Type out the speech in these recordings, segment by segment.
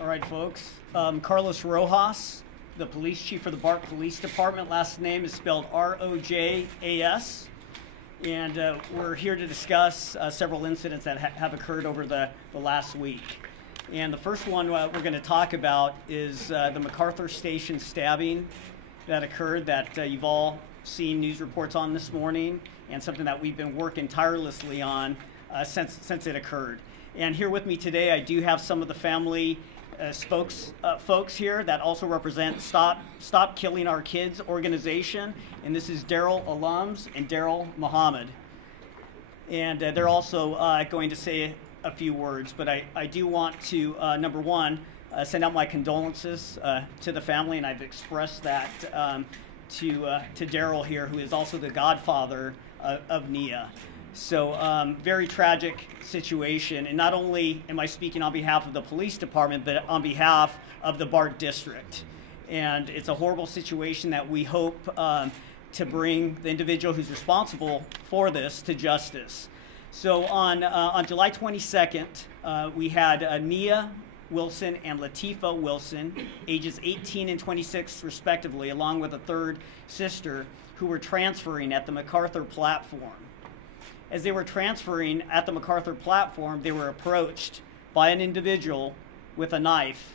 All right, folks. Carlos Rojas, the police chief for the BART Police Department. Last name is spelled R-O-J-A-S. And we're here to discuss several incidents that have occurred over the last week. And the first one we're going to talk about is the MacArthur Station stabbing that occurred that you've all seen news reports on this morning, and something that we've been working tirelessly on since it occurred. And here with me today, I do have some of the family folks here that also represent Stop Killing Our Kids organization, and this is Daryl Alums and Daryl Muhammad. And they're also going to say a few words, but I do want to, number one, send out my condolences to the family, and I've expressed that to Daryl here, who is also the godfather of Nia. So very tragic situation, and not only am I speaking on behalf of the police department, but on behalf of the BART district. And it's a horrible situation that we hope to bring the individual who's responsible for this to justice. So on July 22nd, we had Nia Wilson and Latifah Wilson, ages 18 and 26 respectively, along with a third sister, who were transferring at the MacArthur platform. As they were transferring at the MacArthur platform, they were approached by an individual with a knife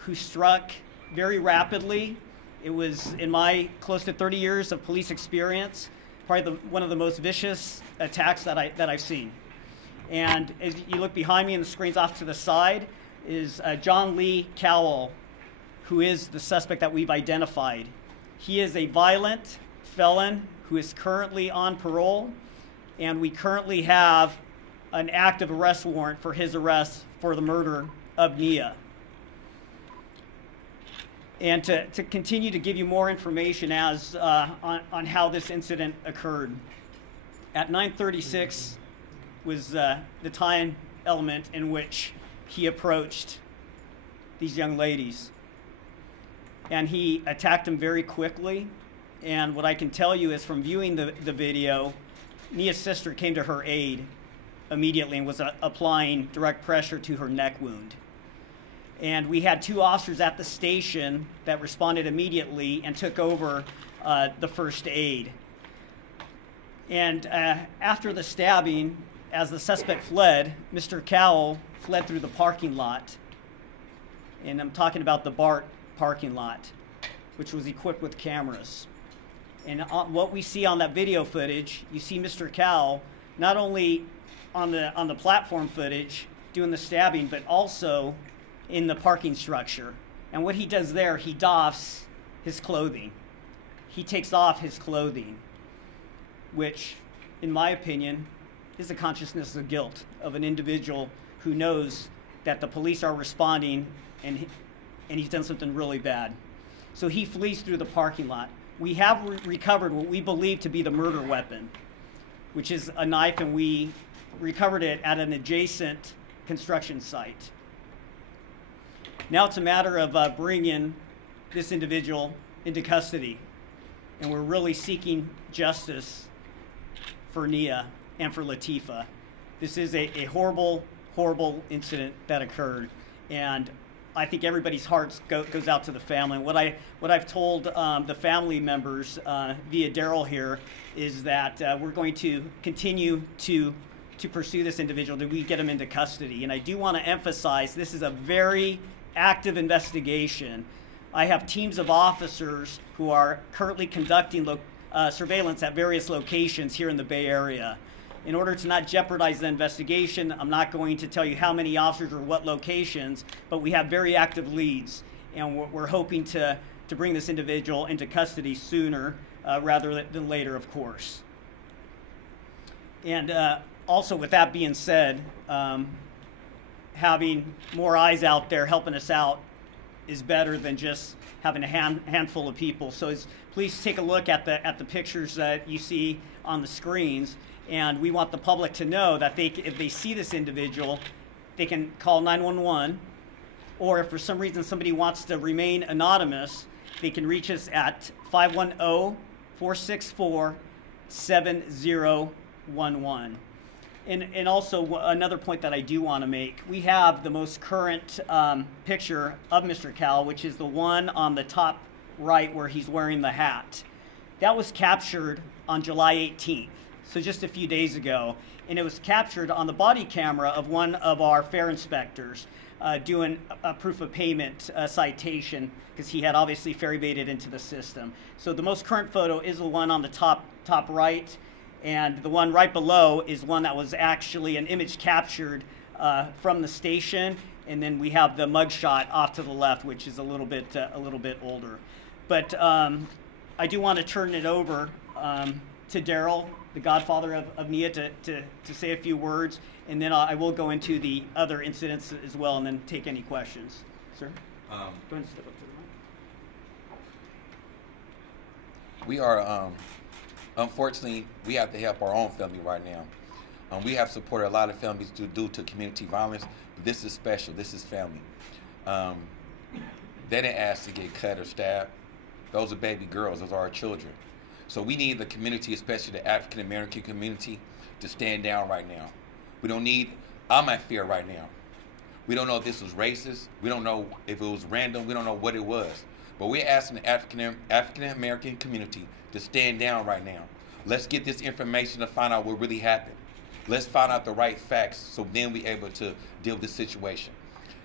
who struck very rapidly. It was, in my close to 30 years of police experience, probably one of the most vicious attacks that I've seen. And as you look behind me, and the screen's off to the side, is John Lee Cowell, who is the suspect that we've identified. He is a violent felon who is currently on parole, and we currently have an active arrest warrant for his arrest for the murder of Nia. And to continue to give you more information as on how this incident occurred, at 9:36 was the time element in which he approached these young ladies. And he attacked them very quickly. And what I can tell you is, from viewing the video, Nia's sister came to her aid immediately and was applying direct pressure to her neck wound. And we had two officers at the station that responded immediately and took over the first aid. And after the stabbing, as the suspect fled, Mr. Cowell fled through the parking lot. And I'm talking about the BART parking lot, which was equipped with cameras. And what we see on that video footage, you see Mr. Cowell not only on the platform footage doing the stabbing, but also in the parking structure. And what he does there, he doffs his clothing. He takes off his clothing, which, in my opinion, is a consciousness of guilt of an individual who knows that the police are responding, and he's done something really bad. So he flees through the parking lot. We have recovered what we believe to be the murder weapon, which is a knife, and we recovered it at an adjacent construction site. Now it's a matter of bringing this individual into custody, and we're really seeking justice for Nia and for Latifah. This is a horrible, horrible incident that occurred, and I think everybody's hearts goes out to the family. And what I've told the family members via Daryl here is that we're going to continue to pursue this individual till we get him into custody. And I do want to emphasize, this is a very active investigation. I have teams of officers who are currently conducting surveillance at various locations here in the Bay Area. In order to not jeopardize the investigation, I'm not going to tell you how many officers or what locations, but we have very active leads, and we're hoping to bring this individual into custody sooner rather than later, of course. And also, with that being said, having more eyes out there helping us out is better than just having a handful of people. So please take a look at the pictures that you see on the screens. And we want the public to know that if they see this individual, they can call 911, or if for some reason somebody wants to remain anonymous, they can reach us at 510-464-7011. And also another point that I do want to make, we have the most current picture of Mr. Cal, which is the one on the top right where he's wearing the hat. That was captured on July 18th, so just a few days ago, and it was captured on the body camera of one of our fare inspectors doing a proof of payment citation, because he had obviously ferry baited into the system. So the most current photo is the one on the top right, and the one right below is one that was actually an image captured from the station, and then we have the mugshot off to the left, which is a little bit older. But I do want to turn it over to Daryl, the godfather of Nia, to say a few words, and then I will go into the other incidents as well, and then take any questions. Sir? Go ahead and step up to the mic. We are, unfortunately, we have to help our own family right now. We have supported a lot of families due to community violence, but this is special. This is family. They didn't ask to get cut or stabbed. Those are baby girls. Those are our children. So we need the community, especially the African American community, to stand down right now. We don't need, I'm at fear right now. We don't know if this was racist. We don't know if it was random. We don't know what it was. But we're asking the African American community to stand down right now. Let's get this information to find out what really happened. Let's find out the right facts so then we're able to deal with the situation.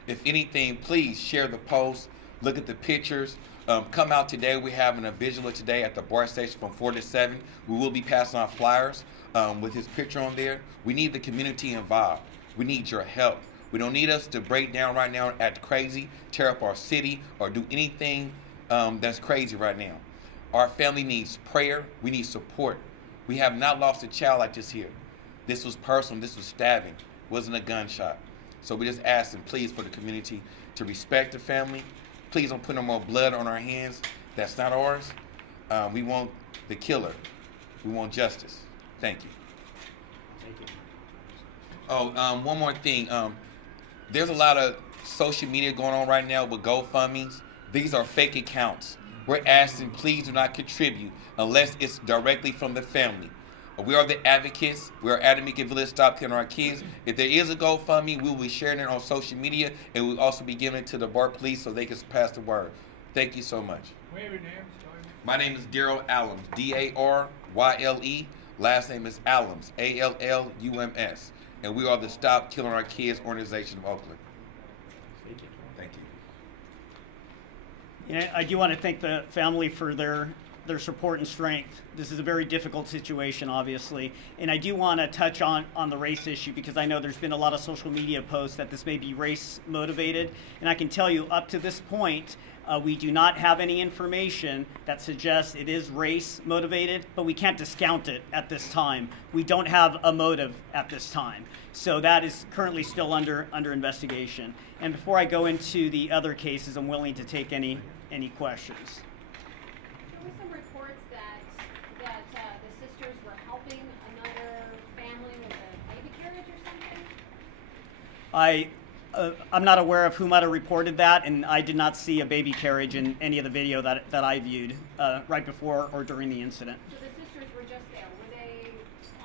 If anything, please share the post, look at the pictures. Come out today. We're having a visual today at the BART station from 4 to 7. We will be passing out flyers with his picture on there. We need the community involved. We need your help. We don't need us to break down right now, act crazy, tear up our city, or do anything that's crazy right now. Our family needs prayer. We need support. We have not lost a child like this here. This was personal. This was stabbing. It wasn't a gunshot. So we just asking, please, for the community to respect the family. Please don't put no more blood on our hands. That's not ours. We want the killer. We want justice. Thank you. Thank you. Oh, one more thing. There's a lot of social media going on right now with GoFundMes. These are fake accounts. We're asking, please do not contribute unless it's directly from the family. We are the advocates. We are adamant at Village Stop Killing Our Kids. If there is a GoFundMe, we will be sharing it on social media, and we'll also be giving it to the BART police so they can pass the word. Thank you so much. What's your name? My name is Daryl Allums, D-A-R-Y-L-E. Last name is Allums, A-L-L-U-M-S. And we are the Stop Killing Our Kids organization of Oakland. Thank you. Thank you. Yeah, I do want to thank the family for their support and strength. This is a very difficult situation, obviously. And I do want to touch on the race issue, because I know there's been a lot of social media posts that this may be race motivated. And I can tell you, up to this point, we do not have any information that suggests it is race motivated, but we can't discount it at this time. We don't have a motive at this time. So that is currently still under investigation. And before I go into the other cases, I'm willing to take any questions. There were some reports that the sisters were helping another family with a baby carriage or something? I'm not aware of who might have reported that, and I did not see a baby carriage in any of the video that I viewed right before or during the incident. So the sisters were just there. Were they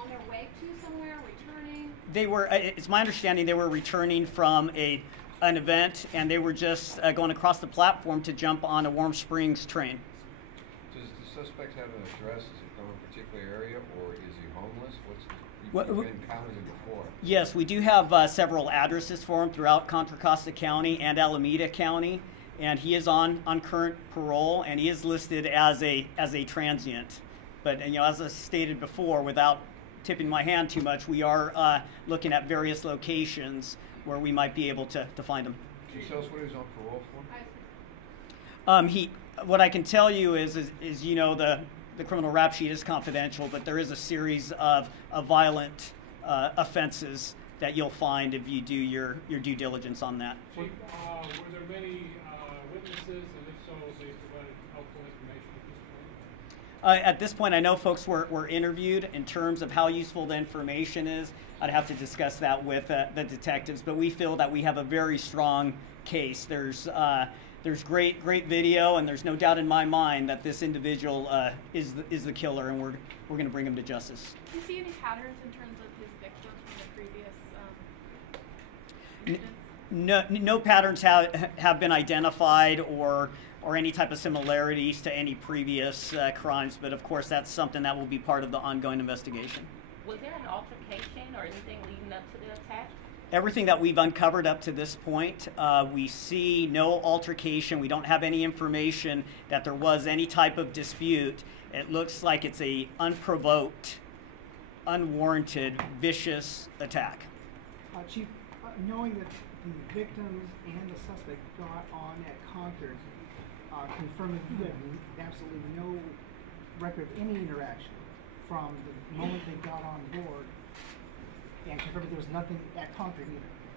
on their way to somewhere, returning? They were. It's my understanding they were returning from an event, and they were just going across the platform to jump on a Warm Springs train. Does the suspect have an address? Is it from a particular area, or is he homeless? You've encountered him before. Yes, we do have several addresses for him throughout Contra Costa County and Alameda County, and he is on current parole, and he is listed as a transient. But as I stated before, without tipping my hand too much, we are looking at various locations where we might be able to find him. Can you tell us what he was on parole for? What I can tell you is the criminal rap sheet is confidential, but there is a series of violent offenses that you'll find if you do your due diligence on that. Chief, were there many witnesses, and if so, they provided helpful information at this point? At this point, I know folks were interviewed. In terms of how useful the information is, I'd have to discuss that with the detectives, but we feel that we have a very strong case. There's great video, and there's no doubt in my mind that this individual is the killer, and we're going to bring him to justice. Do you see any patterns in terms of his victims from the No patterns have been identified or any type of similarities to any previous crimes, but of course that's something that will be part of the ongoing investigation. Was there an altercation or anything leading up to the attack? Everything that we've uncovered up to this point, we see no altercation. We don't have any information that there was any type of dispute. It looks like it's a unprovoked, unwarranted, vicious attack. Chief, knowing that the victims and the suspect got on at Concord, confirming you have absolutely no record of any interaction from the moment they got on board, and confirming there was nothing at Concord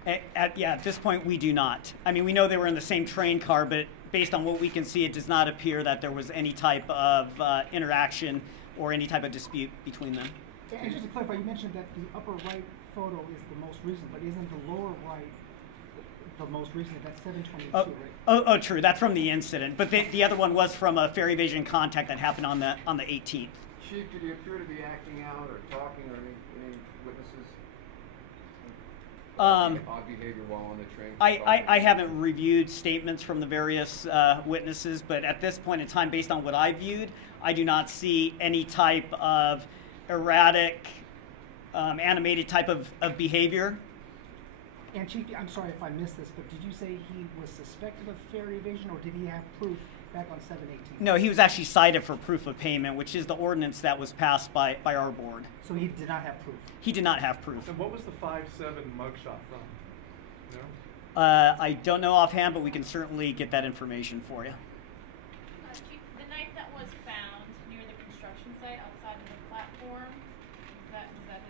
either. At this point, we do not. I mean, we know they were in the same train car, but based on what we can see, it does not appear that there was any type of interaction or any type of dispute between them. And just to clarify, you mentioned that the upper right photo is the most recent, but isn't the lower right the most recent? That's 722, right? Oh, true. That's from the incident, but the other one was from a ferry evasion contact that happened on the 18th. Chief, did he appear to be acting out or talking or any witnesses? Odd behavior while on the train? I haven't reviewed statements from the various witnesses, but at this point in time, based on what I viewed, I do not see any type of erratic, animated type of behavior. And Chief, I'm sorry if I missed this, but did you say he was suspected of ferry evasion, or did he have proof back on 7/18? No, he was actually cited for proof of payment, which is the ordinance that was passed by our board. So he did not have proof? He did not have proof. And what was the 5/7 mugshot from? No? I don't know offhand, but we can certainly get that information for you. Chief, the knife that was found near the construction site outside of the platform, was that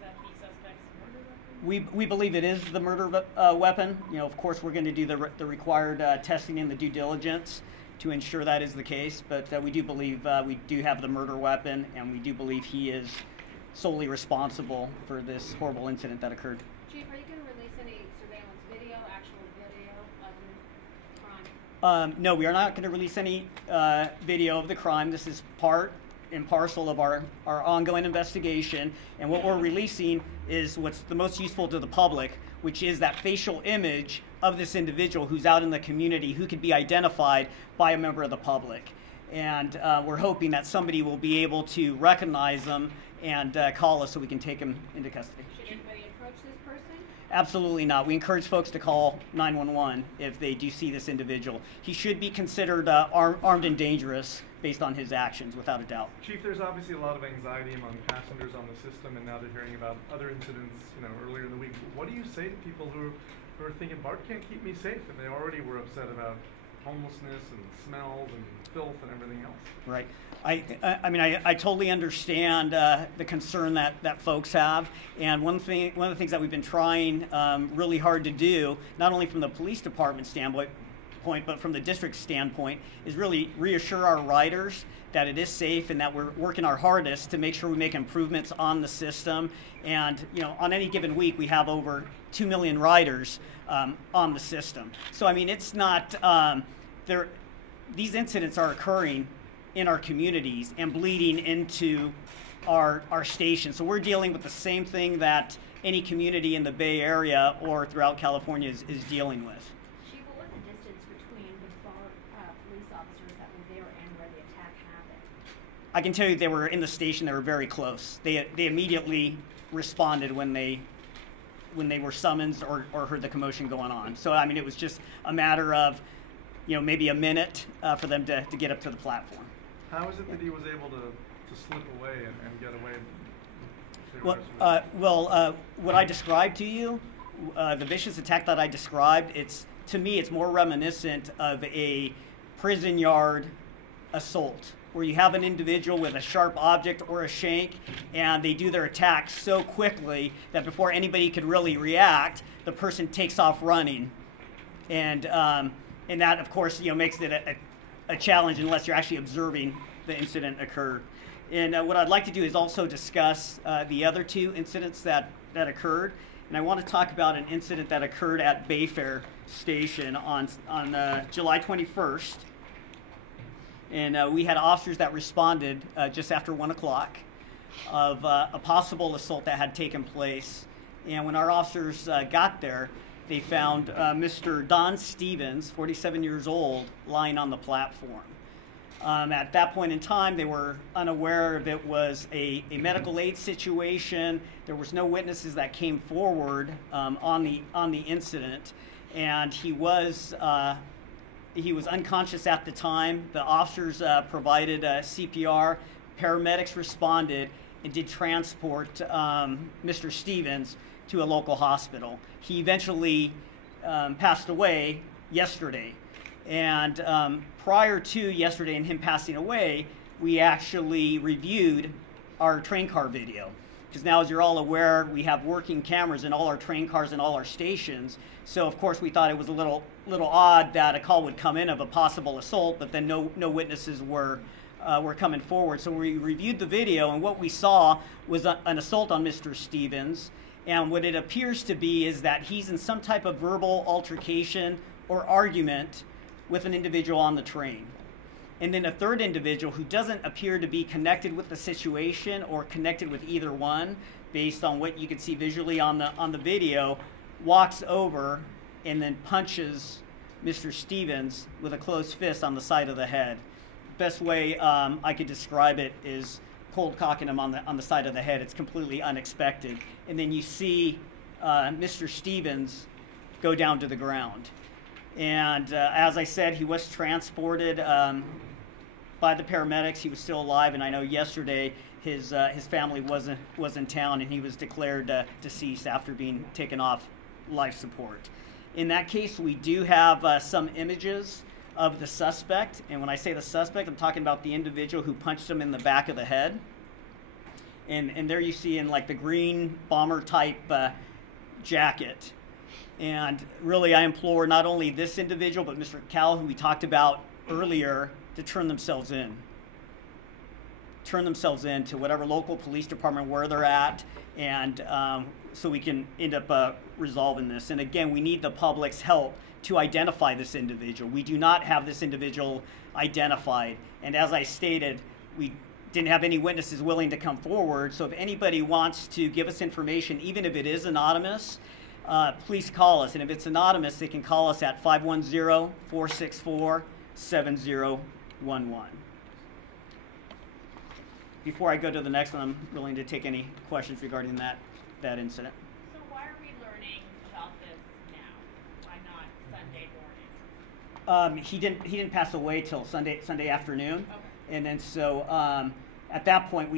the suspect's murder weapon? We believe it is the murder weapon. You know, of course, we're going to do the required testing and the due diligence to ensure that is the case. But we do believe we do have the murder weapon, and we do believe he is solely responsible for this horrible incident that occurred. Chief, are you going to release any surveillance video, actual video of the crime? No, we are not going to release any video of the crime. This is part and parcel of our ongoing investigation, and what we're releasing is what's the most useful to the public, which is that facial image of this individual who's out in the community, who could be identified by a member of the public. And we're hoping that somebody will be able to recognize them and call us so we can take them into custody. Should anybody approach this person? Absolutely not. We encourage folks to call 911 if they do see this individual. He should be considered armed and dangerous based on his actions, without a doubt. Chief, there's obviously a lot of anxiety among passengers on the system, and now they're hearing about other incidents, earlier in the week. What do you say to people who are thinking, BART can't keep me safe, and they already were upset about homelessness and smells and filth and everything else? Right. I totally understand the concern that folks have, and one of the things that we've been trying really hard to do, not only from the police department standpoint, but from the district standpoint, is really reassure our riders that it is safe and that we're working our hardest to make sure we make improvements on the system. And on any given week, we have over 2 million riders on the system. So it's not there. These incidents are occurring in our communities and bleeding into our station. So we're dealing with the same thing that any community in the Bay Area or throughout California is dealing with. Chief, what was the distance between the BART police officers that were there and where the attack happened? I can tell you they were in the station. They were very close. They immediately responded when they were summoned or heard the commotion going on. So it was just a matter of maybe a minute for them to get up to the platform. How is it that he was able to slip away and get away? What I described to you, the vicious attack that I described, to me it's more reminiscent of a prison yard assault, where you have an individual with a sharp object or a shank, and they do their attack so quickly that before anybody could really react, the person takes off running, and that, of course, makes it a challenge unless you're actually observing the incident occur. And what I'd like to do is also discuss the other two incidents that occurred. And I want to talk about an incident that occurred at Bayfair Station on July 21st. And we had officers that responded just after 1 o'clock of a possible assault that had taken place. And when our officers got there, they found Mr. Don Stevens, 47 years old, lying on the platform. At that point in time, they were unaware if it was a medical aid situation. There was no witnesses that came forward on the incident, and he was unconscious at the time. The officers provided CPR. Paramedics responded and did transport Mr. Stevens to a local hospital. He eventually passed away yesterday. And prior to yesterday and him passing away, we actually reviewed our train car video. Because now, as you're all aware, we have working cameras in all our train cars and all our stations. So, of course, we thought it was a little odd that a call would come in of a possible assault, but then no witnesses were coming forward. So we reviewed the video, and what we saw was an assault on Mr. Stevens. And what it appears to be is that he's in some type of verbal altercation or argument with an individual on the train. And then a third individual who doesn't appear to be connected with the situation or connected with either one, based on what you can see visually on the video, walks over and then punches Mr. Stevens with a closed fist on the side of the head. Best way I could describe it is cold cocking him on the side of the head. It's completely unexpected. And then you see Mr. Stevens go down to the ground. And as I said, he was transported by the paramedics. He was still alive, and I know yesterday his family was in town, and he was declared deceased after being taken off life support. In that case, we do have some images of the suspect, and when I say the suspect, I'm talking about the individual who punched him in the back of the head. And there you see in like the green bomber type jacket. And really, I implore not only this individual, but Mr. Cal, who we talked about earlier, to turn themselves in. Turn themselves in to whatever local police department where they're at, and so we can end up resolving this. And again, we need the public's help to identify this individual. We do not have this individual identified. And as I stated, we didn't have any witnesses willing to come forward. So if anybody wants to give us information, even if it is anonymous, please call us. And if it's anonymous, they can call us at 510-464-7011. Before I go to the next one, I'm willing to take any questions regarding that incident. So why are we learning about this now? Why not Sunday morning? He didn't pass away till Sunday afternoon. Okay. And then so at that point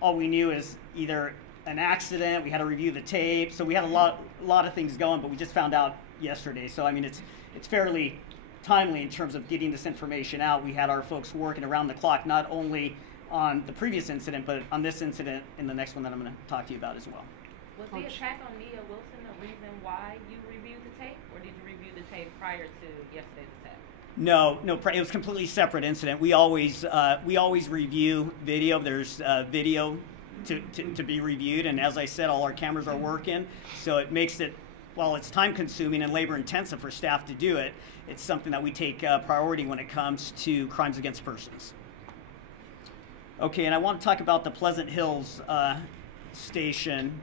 all we knew is either an accident, we had to review the tape, so we had a lot of things going, but we just found out yesterday. So I mean, it's fairly timely in terms of getting this information out. We had our folks working around the clock, not only on the previous incident, but on this incident and the next one that I'm going to talk to you about as well. Was the attack on Mia Wilson the reason why you reviewed the tape, or did you review the tape prior to yesterday's attack? No, it was a completely separate incident. We always review video. There's video to be reviewed, and as I said, all our cameras are working, so it makes it, while it's time consuming and labor intensive for staff to do it, it's something that we take priority when it comes to crimes against persons. Okay, and I want to talk about the Pleasant Hills station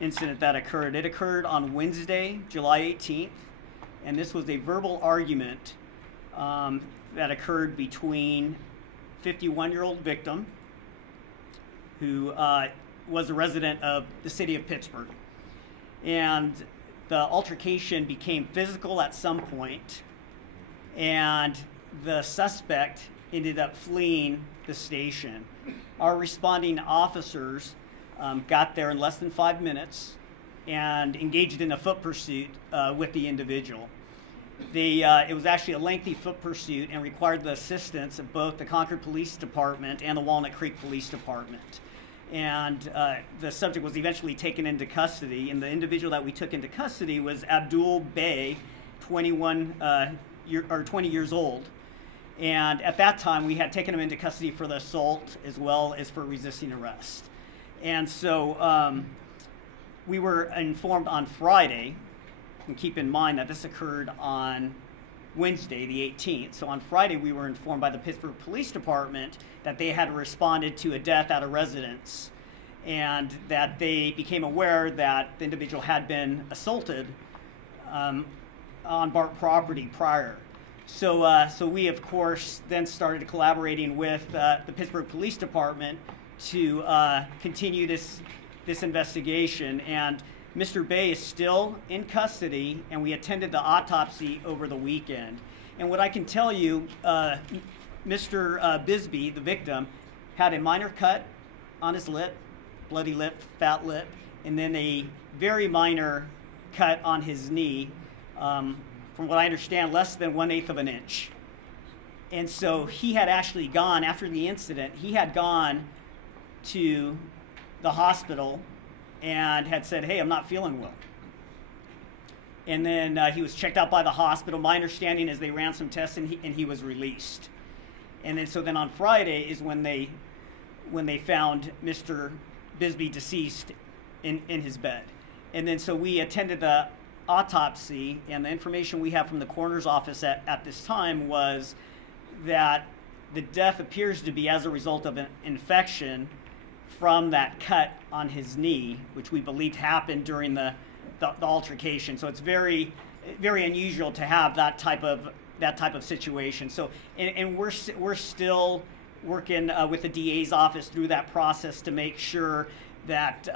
incident that occurred. It occurred on Wednesday, July 18th, and this was a verbal argument that occurred between 51-year-old victim, who was a resident of the city of Pittsburgh. And the altercation became physical at some point, and the suspect ended up fleeing the station. Our responding officers got there in less than 5 minutes and engaged in a foot pursuit with the individual. It was actually a lengthy foot pursuit and required the assistance of both the Concord Police Department and the Walnut Creek Police Department. And the subject was eventually taken into custody, and the individual that we took into custody was Abdul Bey, 20 years old. And at that time, we had taken him into custody for the assault as well as for resisting arrest. And so we were informed on Friday, and keep in mind that this occurred on Wednesday, the 18th. So on Friday, we were informed by the Pittsburgh Police Department that they had responded to a death at a residence. and that they became aware that the individual had been assaulted on BART property prior. So we, of course, then started collaborating with the Pittsburgh Police Department to continue this investigation. And Mr. Bay is still in custody, and we attended the autopsy over the weekend. And what I can tell you, Mr. Bisbee, the victim, had a minor cut on his lip, bloody lip, fat lip, and then a very minor cut on his knee. From what I understand, less than 1/8 of an inch. And so he had actually gone, after the incident, he had gone to the hospital and had said, hey, I'm not feeling well. And then he was checked out by the hospital. My understanding is they ran some tests and he was released. And then so then on Friday is when they found Mr. Bisbee deceased in his bed. And then so we attended the autopsy, and the information we have from the coroner's office at this time was that the death appears to be as a result of an infection from that cut on his knee, which we believed happened during the altercation. So it's very, very unusual to have that type of situation. So and we're still working with the DA's office through that process to make sure that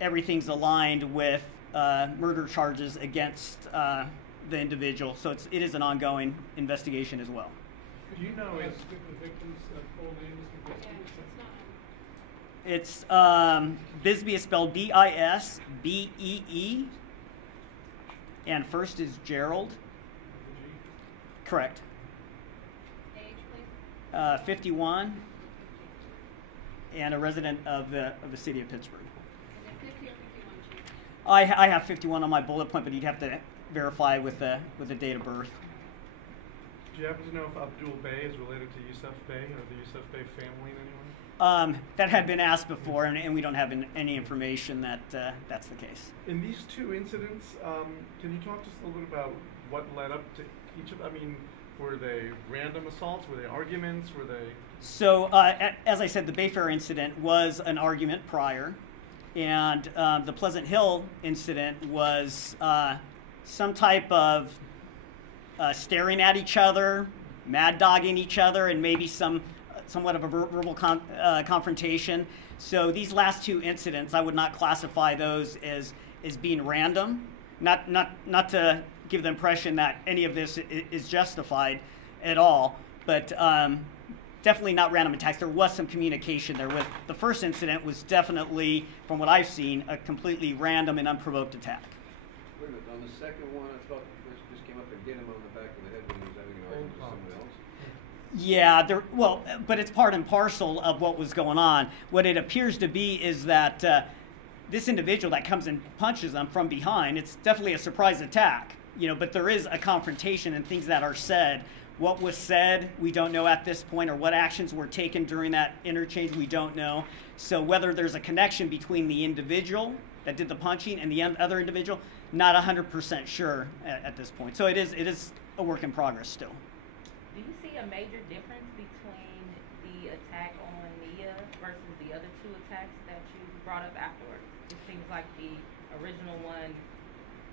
everything's aligned with murder charges against the individual. So it is an ongoing investigation as well. Do you know Yes, the victim's full name is It's Bisbee is spelled B-I-S-B-E-E, and first is Gerald. Correct. Age, please. 51, and a resident of the city of Pittsburgh. Is it 50 or 51, Chief? I have 51 on my bullet point, but you'd have to verify with the date of birth. Do you happen to know if Abdul Bey is related to Yusuf Bey or the Yusuf Bey family in any way? That had been asked before, and we don't have any information that that's the case. In these two incidents, can you talk just a little bit about what led up to each of? I mean, were they random assaults? Were they arguments? Were they? So, as I said, the Bayfair incident was an argument prior, and the Pleasant Hill incident was some type of staring at each other, mad dogging each other, and maybe somewhat of a verbal confrontation. So these last two incidents, I would not classify those as being random. Not to give the impression that any of this is justified at all, but definitely not random attacks. There was some communication there. With the first incident was definitely, from what I've seen, a completely random and unprovoked attack. Wait a minute, on the second one, I thought the person just came up and hit him on the back of the head when he was having an argument with someone else. Yeah, but it's part and parcel of what was going on. What it appears to be is that this individual that comes and punches them from behind, it's definitely a surprise attack, but there is a confrontation and things that are said. What was said, we don't know at this point, or what actions were taken during that interchange, we don't know. So whether there's a connection between the individual that did the punching and the other individual, not 100% sure at this point. So it is a work in progress still. Do you see a major difference between the attack on Nia versus the other two attacks that you brought up afterwards? It seems like the original one,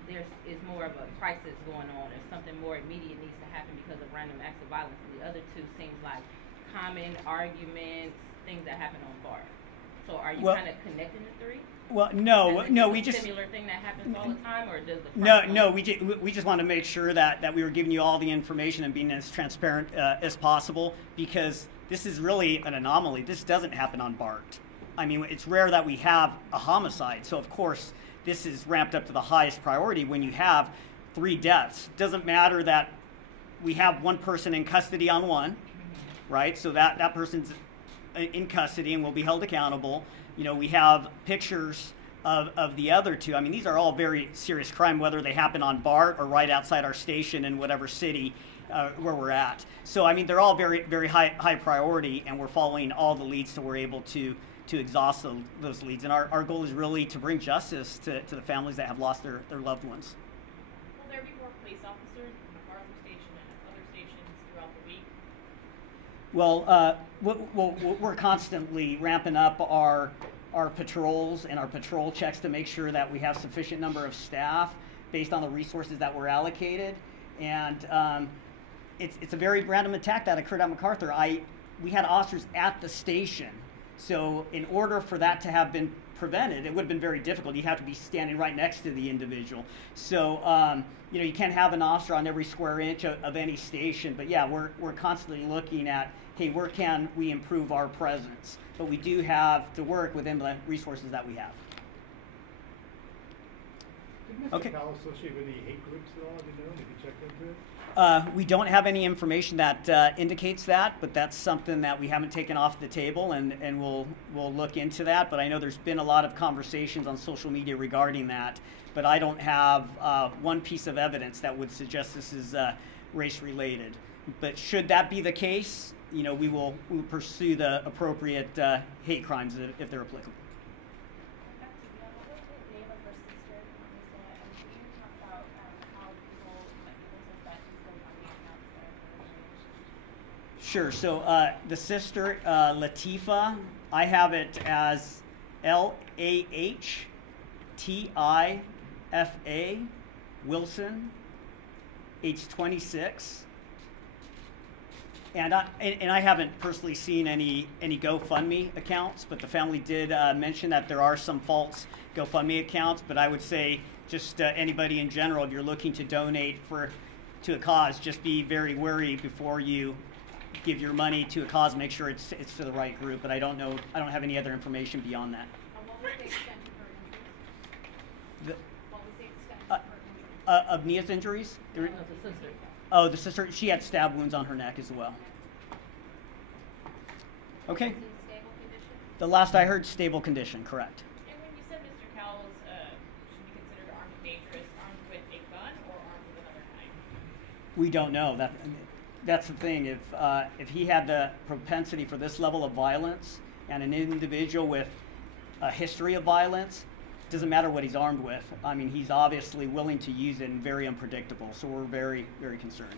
there is more of a crisis going on, or something more immediate needs to happen because of random acts of violence. And the other two seems like common arguments, things that happen on BART. So are you kind of connecting the three? Well, no, we just similar thing that happens all the time, or does the no, we just want to make sure that we were giving you all the information and being as transparent as possible, because this is really an anomaly. This doesn't happen on BART. I mean, it's rare that we have a homicide, so of course this is ramped up to the highest priority when you have 3 deaths. It doesn't matter that we have one person in custody on one, right? So that person's in custody and will be held accountable. We have pictures of the other two. I mean, these are all very serious crime, whether they happen on BART or right outside our station in whatever city where we're at. So, I mean, they're all very, very high priority, and we're following all the leads so we're able to exhaust those leads. And our goal is really to bring justice to the families that have lost their loved ones. Will there be more police officers at MacArthur Station and at other stations throughout the week? Well, we're constantly ramping up our our patrols and our patrol checks to make sure that we have sufficient number of staff based on the resources that were allocated. And it's a very random attack that occurred at MacArthur. We had officers at the station. So in order for that to have been prevented, it would have been very difficult. You have to be standing right next to the individual. So you can't have an officer on every square inch of any station. But yeah, we're constantly looking at, hey, where can we improve our presence? But we do have to work within the resources that we have. Did Mr. Okay. Cal associate with any hate groups at all? Have you known? Have you checked into it? We don't have any information that indicates that, but that's something that we haven't taken off the table, and we'll look into that. But I know there's been a lot of conversations on social media regarding that, but I don't have one piece of evidence that would suggest this is race related. But should that be the case, we'll pursue the appropriate hate crimes if they're applicable. Back to you. What was the name of her sister? And can you talk about how people might be able to vet who's going on the accounts there? Sure. So the sister, Latifa, I have it as Lahtifa Wilson, age 26. And I haven't personally seen any GoFundMe accounts, but the family did mention that there are some false GoFundMe accounts. But I would say just anybody in general, if you're looking to donate to a cause, just be very wary before you give your money to a cause. Make sure it's to the right group. But I don't know. I don't have any other information beyond that. What was the extent of her injuries? What was the extent of her injuries? Of Nia's injuries? The sister. Oh, the sister, she had stab wounds on her neck as well. Okay. Was it in stable condition? The last I heard, stable condition, correct. And when you said Mr. Cowles should be considered armed and dangerous, armed with a gun or armed with another knife? We don't know. That's the thing. If he had the propensity for this level of violence and an individual with a history of violence, doesn't matter what he's armed with. I mean, he's obviously willing to use it and very unpredictable. So we're very, very concerned.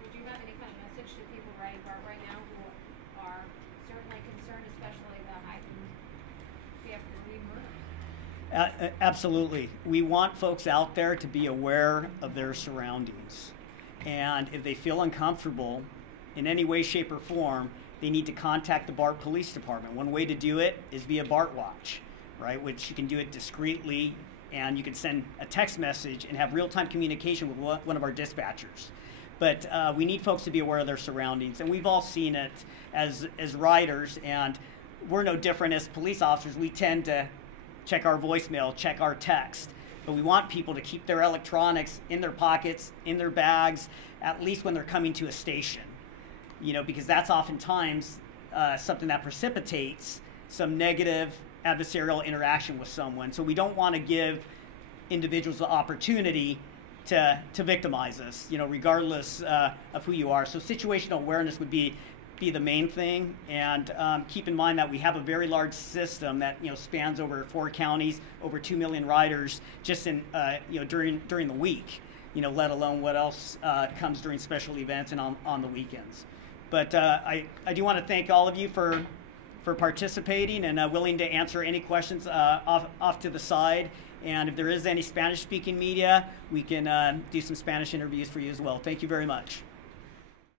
Would you have any kind of message to people riding BART right now who are certainly concerned, especially the heightened fear for murder? Absolutely. We want folks out there to be aware of their surroundings. And if they feel uncomfortable in any way, shape, or form, they need to contact the BART Police Department. One way to do it is via BART Watch, right? Which you can do it discreetly, and you can send a text message and have real-time communication with one of our dispatchers. But we need folks to be aware of their surroundings, and we've all seen it as riders, and we're no different as police officers. We tend to check our voicemail, check our text, but we want people to keep their electronics in their pockets, in their bags, at least when they're coming to a station, because that's oftentimes something that precipitates some negative adversarial interaction with someone. So we don't want to give individuals the opportunity to victimize us, regardless of who you are. So situational awareness would be the main thing, and keep in mind that we have a very large system that spans over 4 counties, over 2 million riders, just in during the week, let alone what else comes during special events and on the weekends. But I do want to thank all of you for participating and willing to answer any questions off to the side. And if there is any Spanish-speaking media, we can do some Spanish interviews for you as well. Thank you very much.